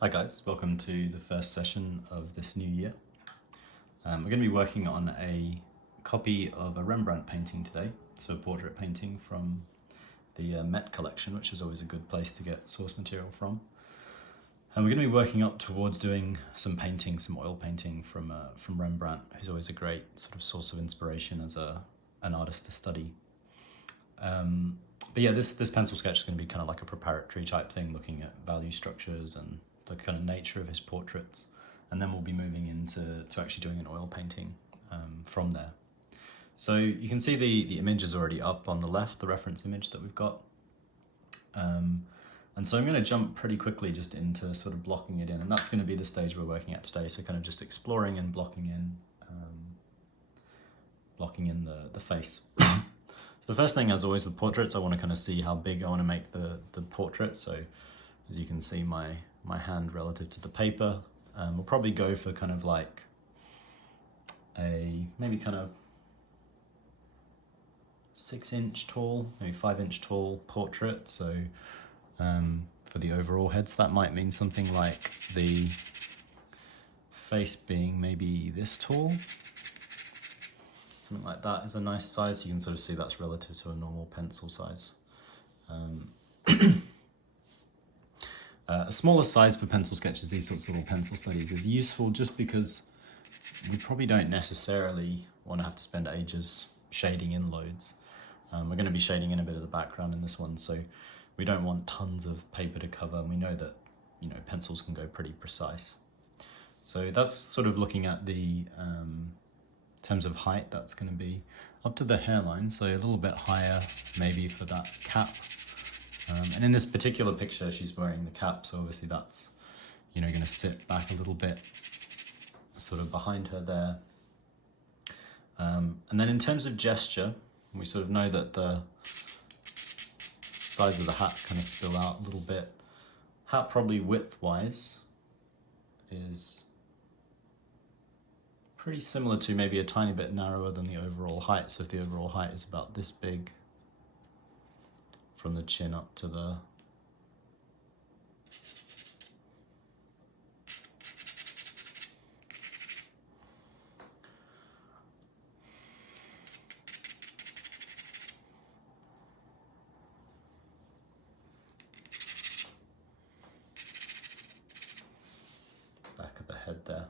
Hi guys, welcome to the first session of this new year. We're going to be working on a copy of a Rembrandt painting today, so a portrait painting from the Met collection, which is always a good place to get source material from. And we're going to be working up towards doing some painting, some oil painting from Rembrandt, who's always a great sort of source of inspiration as an artist to study. But yeah, this pencil sketch is going to be kind of like a preparatory type thing, looking at value structures and the kind of nature of his portraits, and then we'll be moving into actually doing an oil painting from there. So you can see the image is already up on the left, the reference image that we've got. And so I'm going to jump pretty quickly just into sort of blocking it in, and that's going to be the stage we're working at today, so kind of just exploring and blocking in the face. So the first thing, as always with portraits, I want to kind of see how big I want to make the portrait. So as you can see, my hand relative to the paper, we'll probably go for kind of like a maybe kind of 6-inch tall, maybe 5-inch tall portrait. So for the overall head, so that might mean something like the face being maybe this tall. Something like that is a nice size. You can sort of see that's relative to a normal pencil size. A smaller size for pencil sketches, these sorts of little pencil studies, is useful just because we probably don't necessarily want to have to spend ages shading in loads. We're going to be shading in a bit of the background in this one, so we don't want tons of paper to cover, and we know that pencils can go pretty precise. So that's sort of looking at the in terms of height, that's going to be up to the hairline, so a little bit higher maybe for that cap. And in this particular picture, she's wearing the cap, so obviously that's going to sit back a little bit sort of behind her there. And then in terms of gesture, we sort of know that the sides of the hat kind of spill out a little bit. Hat probably width-wise is pretty similar to maybe a tiny bit narrower than the overall height. So if the overall height is about this big, from the chin up to the back of the head there.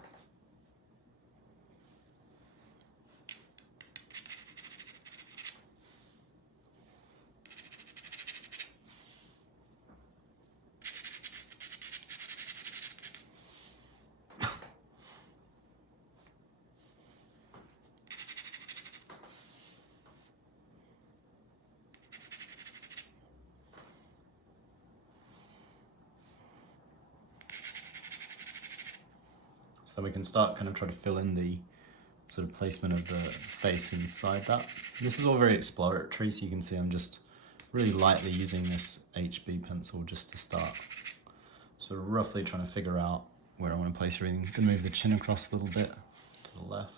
So we can start kind of try to fill in the sort of placement of the face inside that. This is all very exploratory, so you can see I'm just really lightly using this HB pencil just to start sort of roughly trying to figure out where I want to place everything. I'm going to move the chin across a little bit to the left.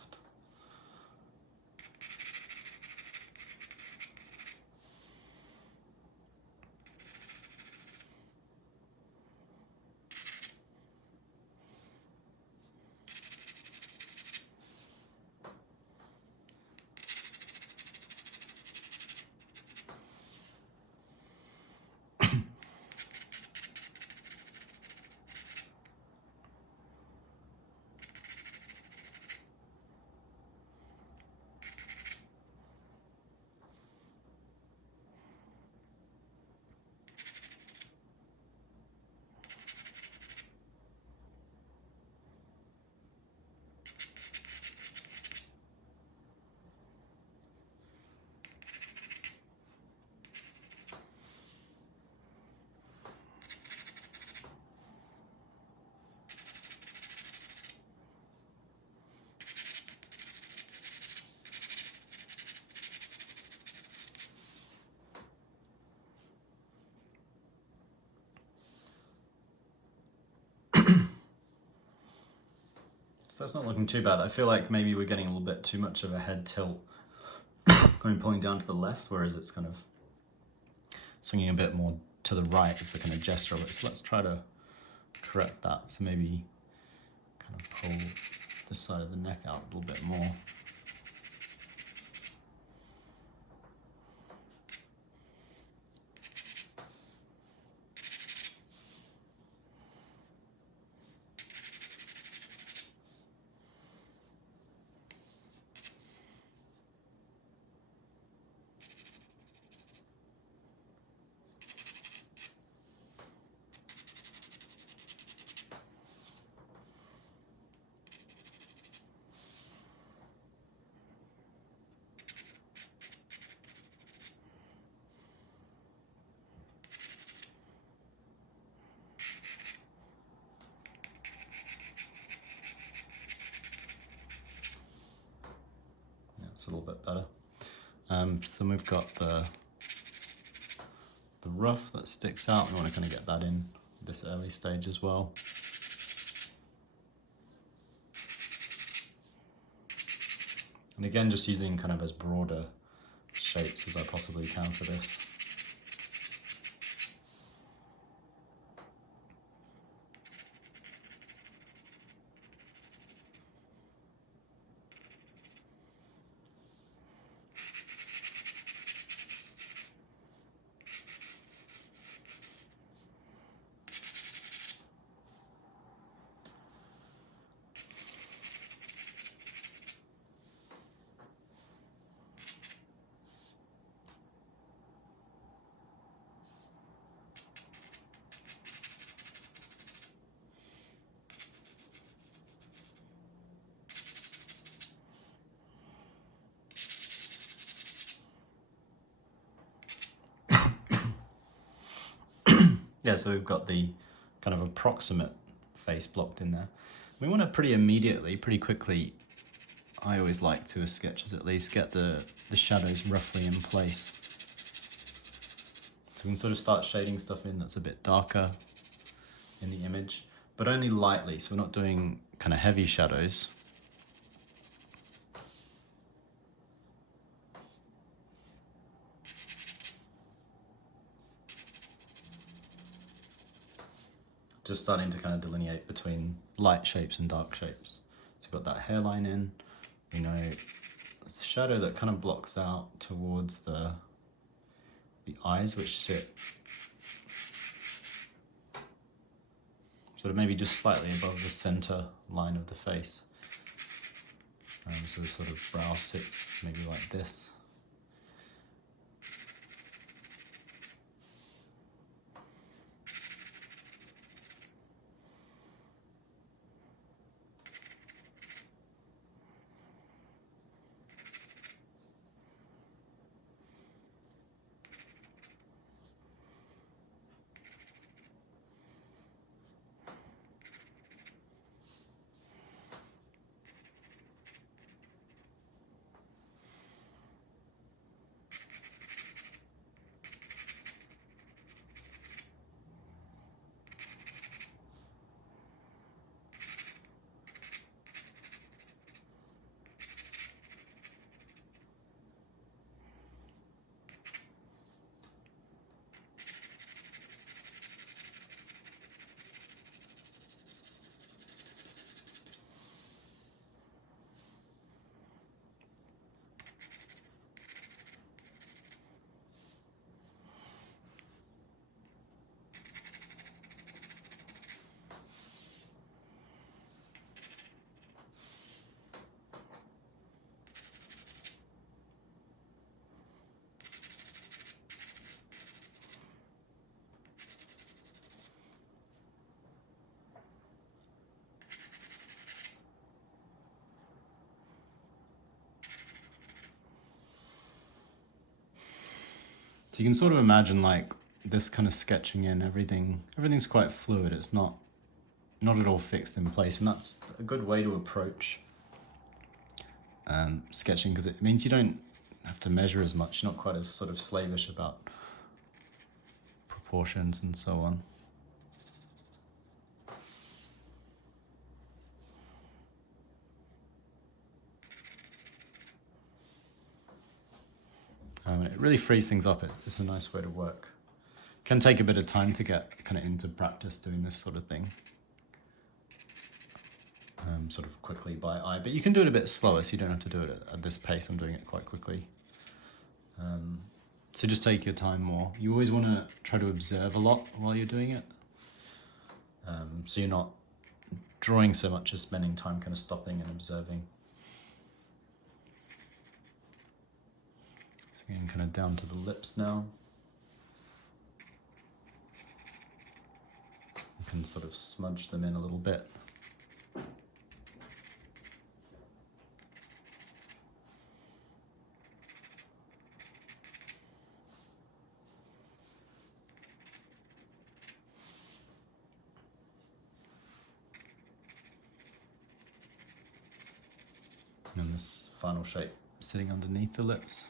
So that's not looking too bad. I feel like maybe we're getting a little bit too much of a head tilt pulling down to the left, whereas it's kind of swinging a bit more to the right is the kind of gesture of it. So let's try to correct that. So maybe kind of pull this side of the neck out a little bit more. It's a little bit better. So we've got the ruff that sticks out. We want to kind of get that in this early stage as well. And again, just using kind of as broader shapes as I possibly can for this. Yeah, so we've got the kind of approximate face blocked in there. We want to pretty quickly, I always like to, as sketches at least, get the shadows roughly in place. So we can sort of start shading stuff in that's a bit darker in the image, but only lightly, so we're not doing kind of heavy shadows. Just starting to kind of delineate between light shapes and dark shapes. So we've got that hairline in, you know, there's a shadow that kind of blocks out towards the eyes, which sit sort of maybe just slightly above the center line of the face. So the sort of brow sits maybe like this. So you can sort of imagine like this kind of sketching in, everything's quite fluid. It's not at all fixed in place, and that's a good way to approach sketching, because it means you don't have to measure as much. You're not quite as sort of slavish about proportions and so on. It really frees things up. It's a nice way to work. Can take a bit of time to get kind of into practice doing this sort of thing. Sort of quickly by eye, but you can do it a bit slower, so you don't have to do it at this pace. I'm doing it quite quickly. So just take your time more. You always want to try to observe a lot while you're doing it. So you're not drawing so much as spending time kind of stopping and observing. So getting kind of down to the lips now. You can sort of smudge them in a little bit. And this final shape sitting underneath the lips.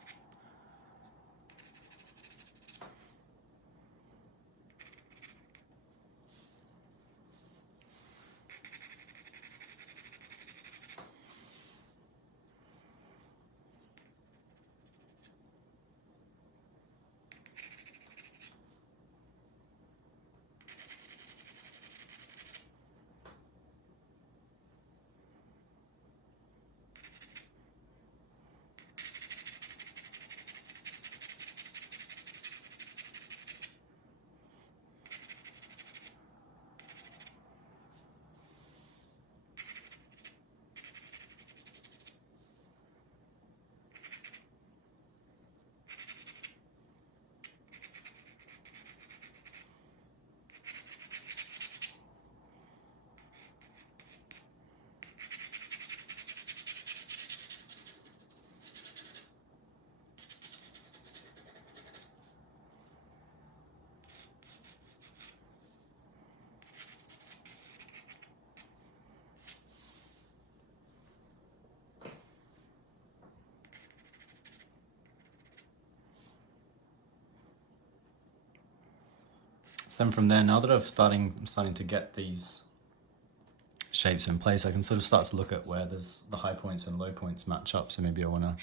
So then from there, now that I'm starting to get these shapes in place, I can sort of start to look at where there's the high points and low points match up. So maybe I want to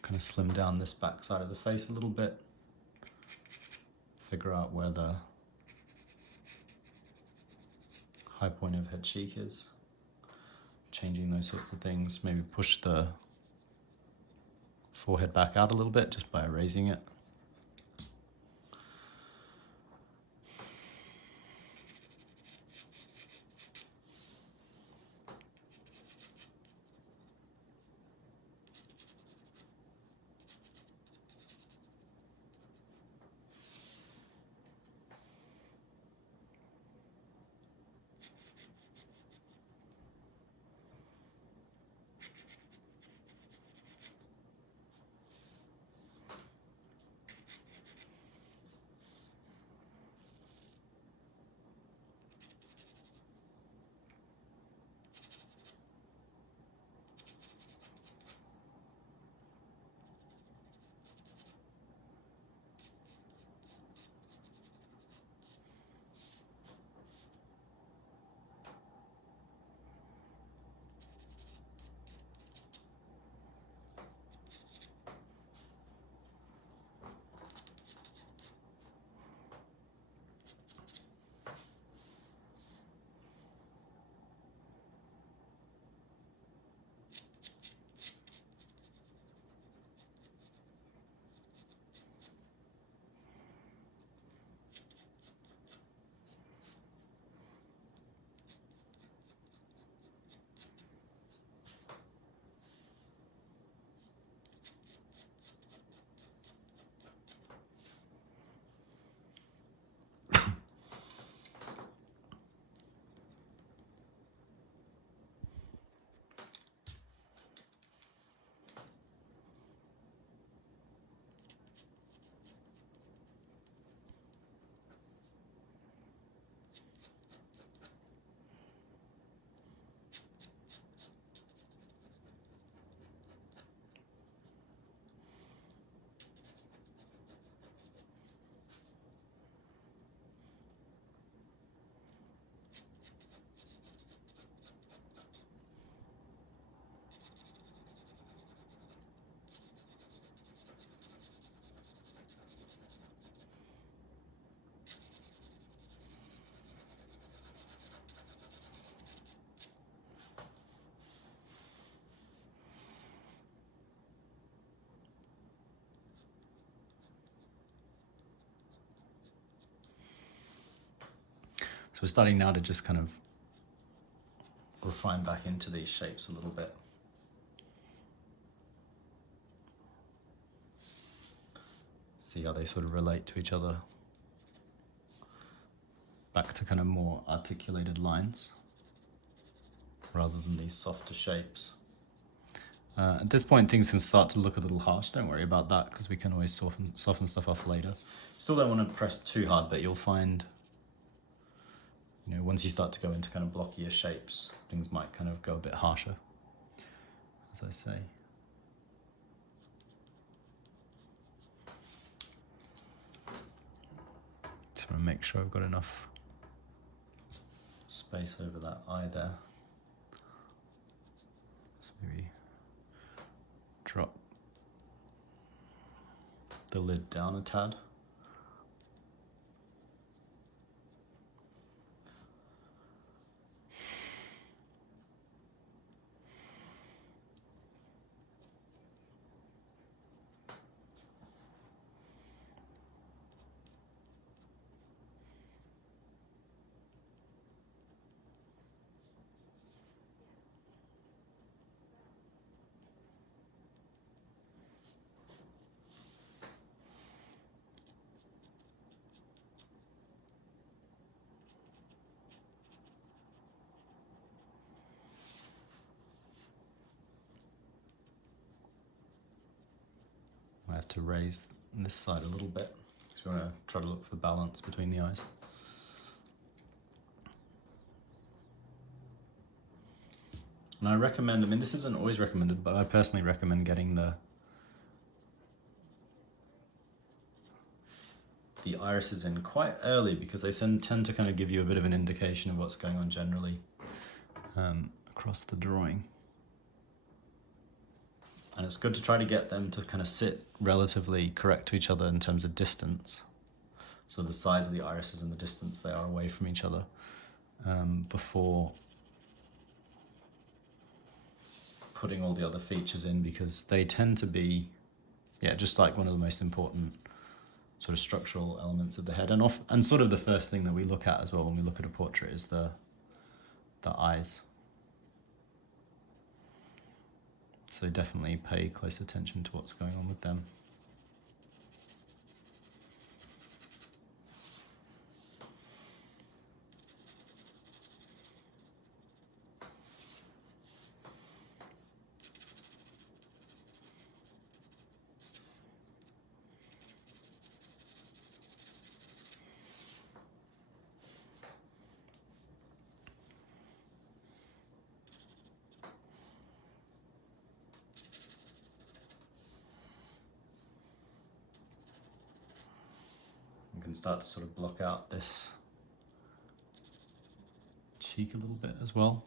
kind of slim down this back side of the face a little bit, figure out where the high point of head cheek is, changing those sorts of things, maybe push the forehead back out a little bit just by erasing it. we're starting now to just kind of refine back into these shapes a little bit. See how they sort of relate to each other. Back to kind of more articulated lines rather than these softer shapes. At this point, things can start to look a little harsh. Don't worry about that, because we can always soften stuff off later. Still don't want to press too hard, but you'll find, you know, once you start to go into kind of blockier shapes, things might kind of go a bit harsher, as I say. Just want to make sure I've got enough space over that eye there. So maybe drop the lid down a tad. I have to raise this side a little bit because we want to try to look for balance between the eyes. And I recommend, I mean, this isn't always recommended, but I personally recommend getting the irises in quite early, because they tend to kind of give you a bit of an indication of what's going on generally across the drawing. And it's good to try to get them to kind of sit relatively correct to each other in terms of distance. So the size of the irises and the distance they are away from each other before putting all the other features in, because they tend to be, yeah, just like one of the most important sort of structural elements of the head, and sort of the first thing that we look at as well when we look at a portrait is the eyes. So definitely pay close attention to what's going on with them. You can start to sort of block out this cheek a little bit as well.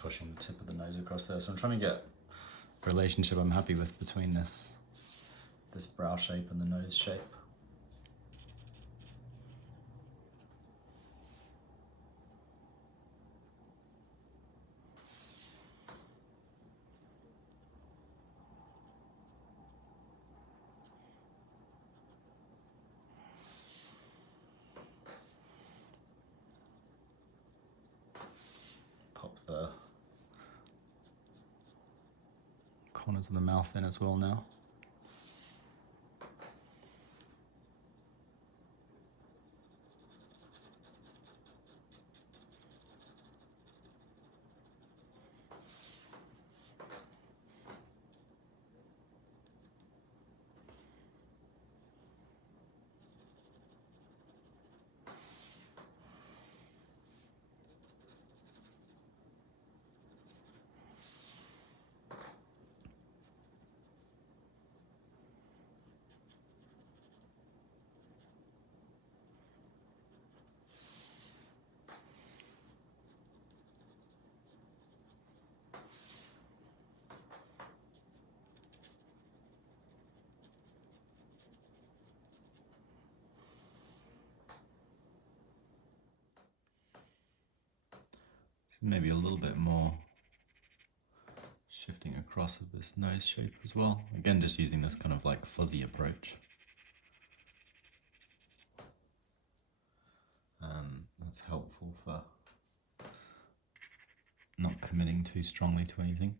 Pushing the tip of the nose across there. So I'm trying to get a relationship I'm happy with between this brow shape and the nose shape. Pop the corners of the mouth in as well now. Maybe a little bit more shifting across of this nose shape as well. Again, just using this kind of like fuzzy approach. That's helpful for not committing too strongly to anything.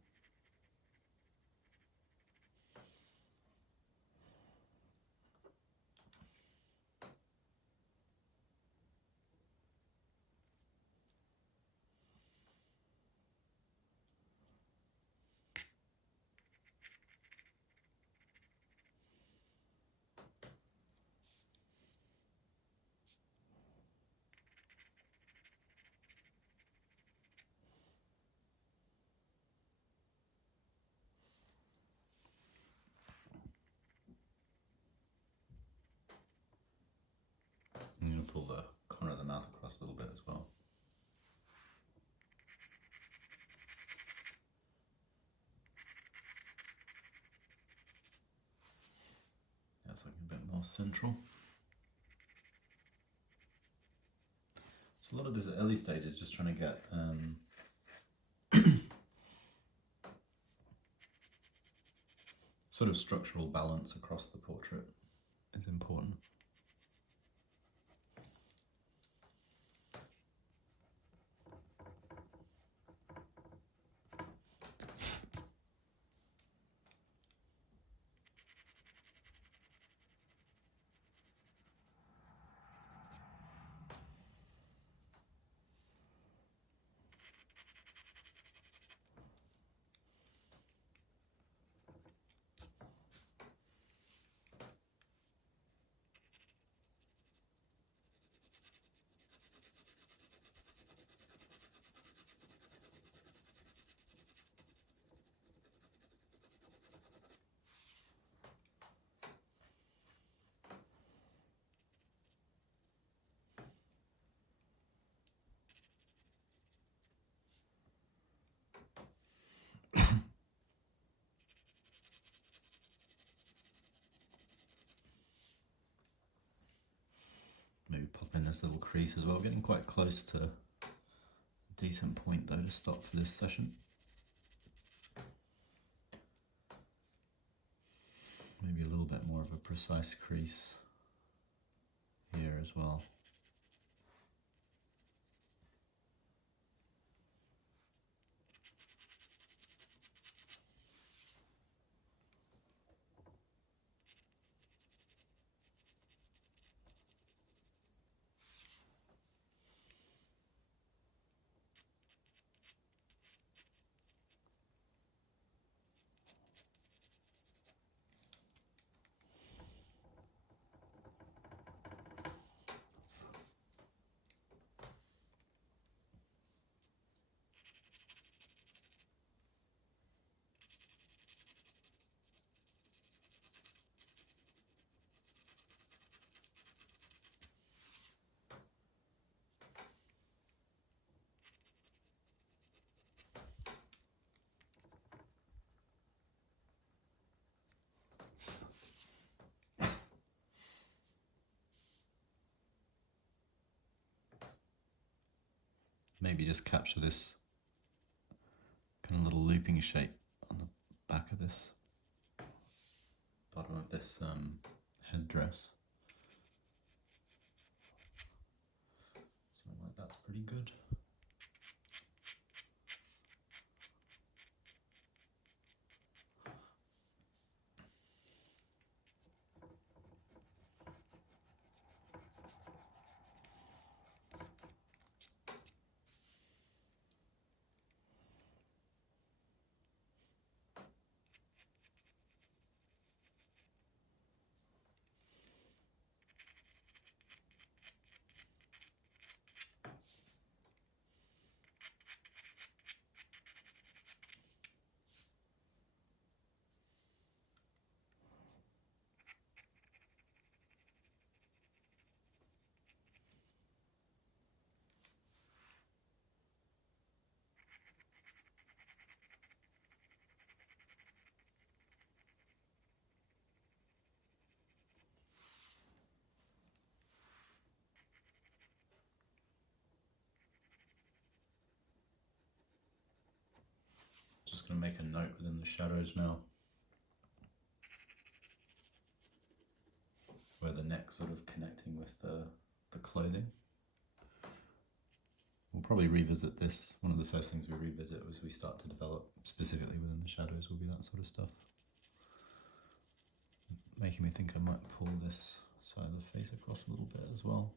I'm going to pull the corner of the mouth across a little bit as well. That's looking a bit more central. So a lot of this at early stage is just trying to get sort of structural balance across the portrait is important. Maybe pop in this little crease as well, getting quite close to a decent point though to stop for this session. Maybe a little bit more of a precise crease here as well. Maybe just capture this kind of little looping shape on the back of this, bottom of this headdress. Something like that's pretty good. just going to make a note within the shadows now, where the neck's sort of connecting with the clothing. We'll probably revisit this. One of the first things we revisit as we start to develop specifically within the shadows will be that sort of stuff. Making me think I might pull this side of the face across a little bit as well.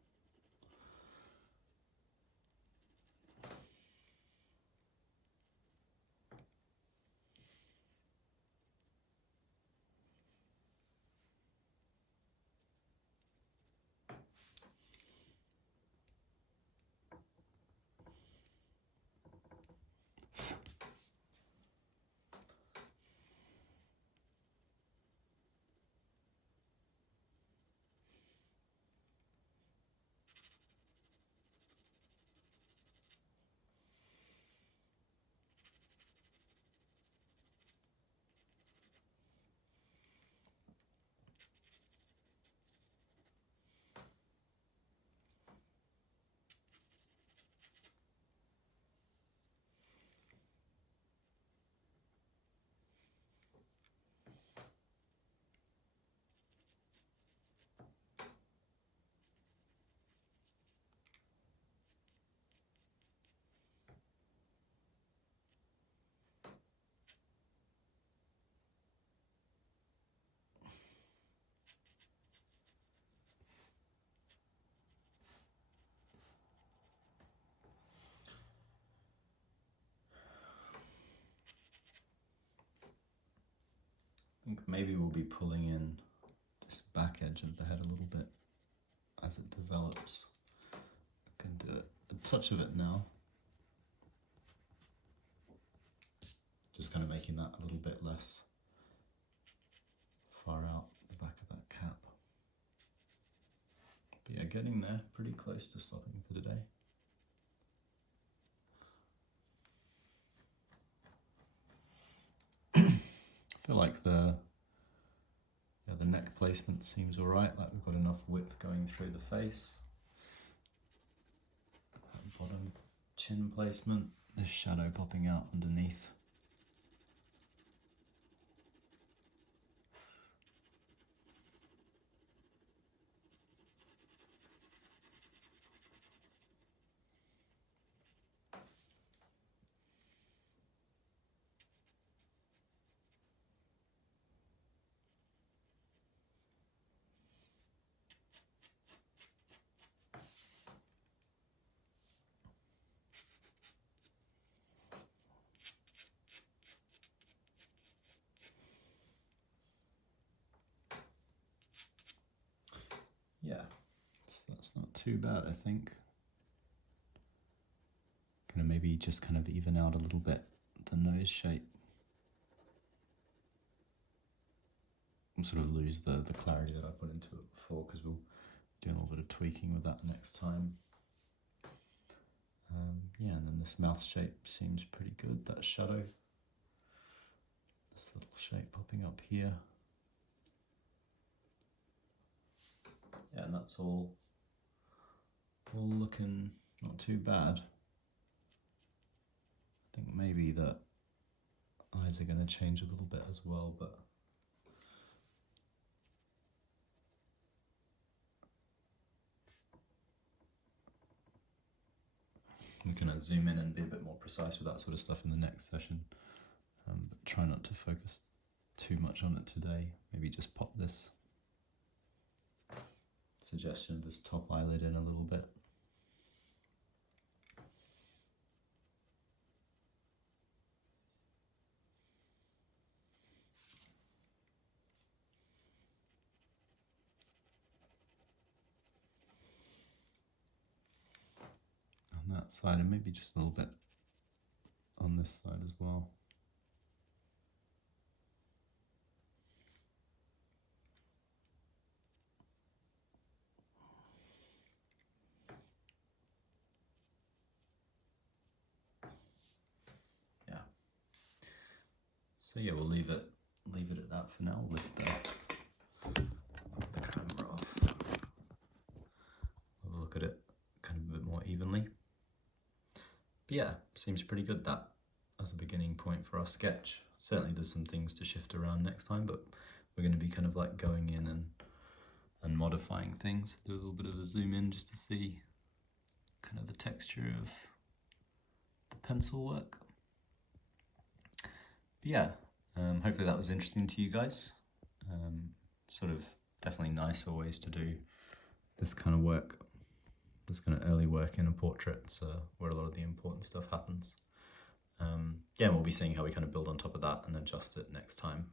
I think maybe we'll be pulling in this back edge of the head a little bit as it develops. I can do a touch of it now. Just kind of making that a little bit less far out the back of that cap. But yeah, getting there, pretty close to stopping for today. I feel like the neck placement seems alright, like we've got enough width going through the face. Bottom chin placement, this shadow popping out underneath. Yeah, that's not too bad, I think. Gonna maybe just kind of even out a little bit the nose shape. I'll sort of lose the clarity that I put into it before, because we'll do a little bit of tweaking with that next time. Yeah, and then this mouth shape seems pretty good, that shadow. This little shape popping up here. Yeah, and that's all looking not too bad. I think maybe the eyes are going to change a little bit as well, but we can zoom in and be a bit more precise with that sort of stuff in the next session. But try not to focus too much on it today. Maybe just pop this suggestion of this top eyelid in a little bit. On that side, and maybe just a little bit on this side as well. So yeah, we'll leave it at that for now. Lift the camera off. Have a look at it kind of a bit more evenly. But yeah, seems pretty good, that. as a beginning point for our sketch. Certainly there's some things to shift around next time, but we're going to be kind of like going in and modifying things. Do a little bit of a zoom in just to see kind of the texture of the pencil work. But yeah, hopefully that was interesting to you guys. Sort of definitely nice always to do this kind of work, this kind of early work in a portrait, so where a lot of the important stuff happens. Yeah, we'll be seeing how we kind of build on top of that and adjust it next time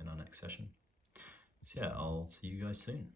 in our next session. So yeah, I'll see you guys soon.